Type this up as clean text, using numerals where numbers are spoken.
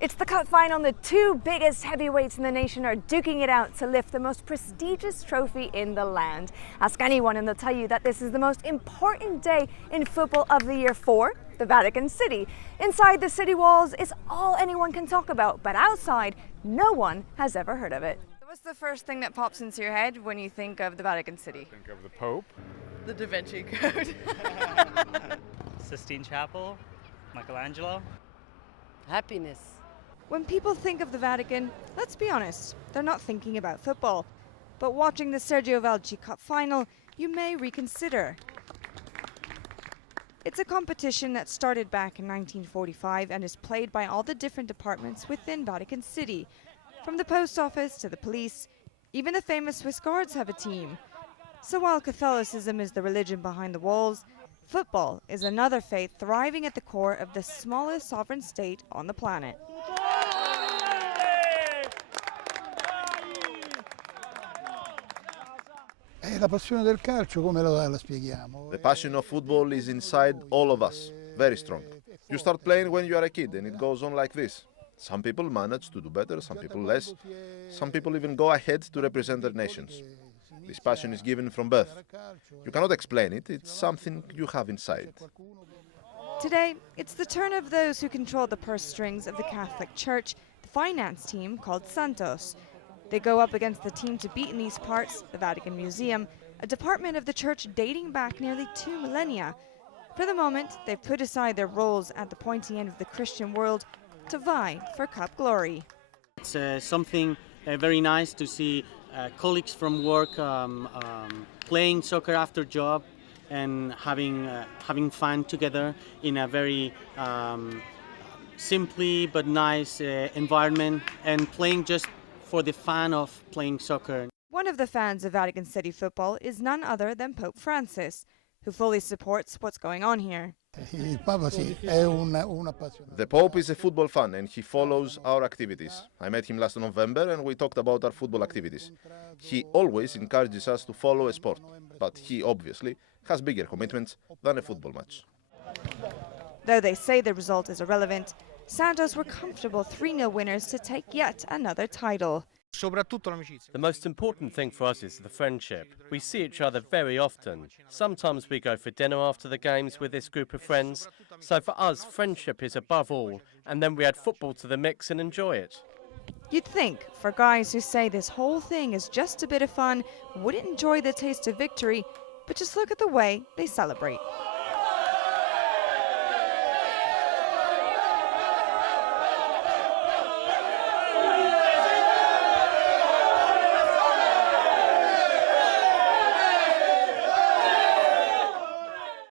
It's the cup final and the two biggest heavyweights in the nation are duking it out to lift the most prestigious trophy in the land. Ask anyone and they'll tell you that this is the most important day in football of the year for the Vatican City. Inside the city walls, it's all anyone can talk about, but outside, no one has ever heard of it. What's the first thing that pops into your head when you think of the Vatican City? Think of the Pope. The Da Vinci Code. Sistine Chapel, Michelangelo. Happiness. When people think of the Vatican, let's be honest, they're not thinking about football. But watching the Sergio Valci Cup final, you may reconsider. It's a competition that started back in 1945 and is played by all the different departments within Vatican City. From the post office to the police, even the famous Swiss Guards have a team. So while Catholicism is the religion behind the walls, football is another faith thriving at the core of the smallest sovereign state on the planet. La passione del calcio, come la spieghiamo? The passion of football is inside all of us, very strong. You start playing when you are a kid and it goes on like this. Some people manage to do better, some people less. Some people even go ahead to represent their nations. This passion is given from birth. You cannot explain it, it's something you have inside. Today, it's the turn of those who control the purse strings of the Catholic Church, the finance team called Santos. They go up against the team to beat in these parts, the Vatican Museum, a department of the church dating back nearly 2 millennia. For the moment, they've put aside their roles at the pointy end of the Christian world to vie for cup glory. It's something very nice to see colleagues from work playing soccer after job and having fun together in a very simply but nice environment and playing just for the fun of playing soccer. One of the fans of Vatican City football is none other than Pope Francis, who fully supports what's going on here. The Pope is a football fan and he follows our activities. I met him last November and we talked about our football activities. He always encourages us to follow a sport, but he obviously has bigger commitments than a football match. Though they say the result is irrelevant, Santos were comfortable 3-0 winners to take yet another title. The most important thing for us is the friendship. We see each other very often. Sometimes we go for dinner after the games with this group of friends. So for us, friendship is above all. And then we add football to the mix and enjoy it. You'd think, for guys who say this whole thing is just a bit of fun, wouldn't enjoy the taste of victory, but just look at the way they celebrate.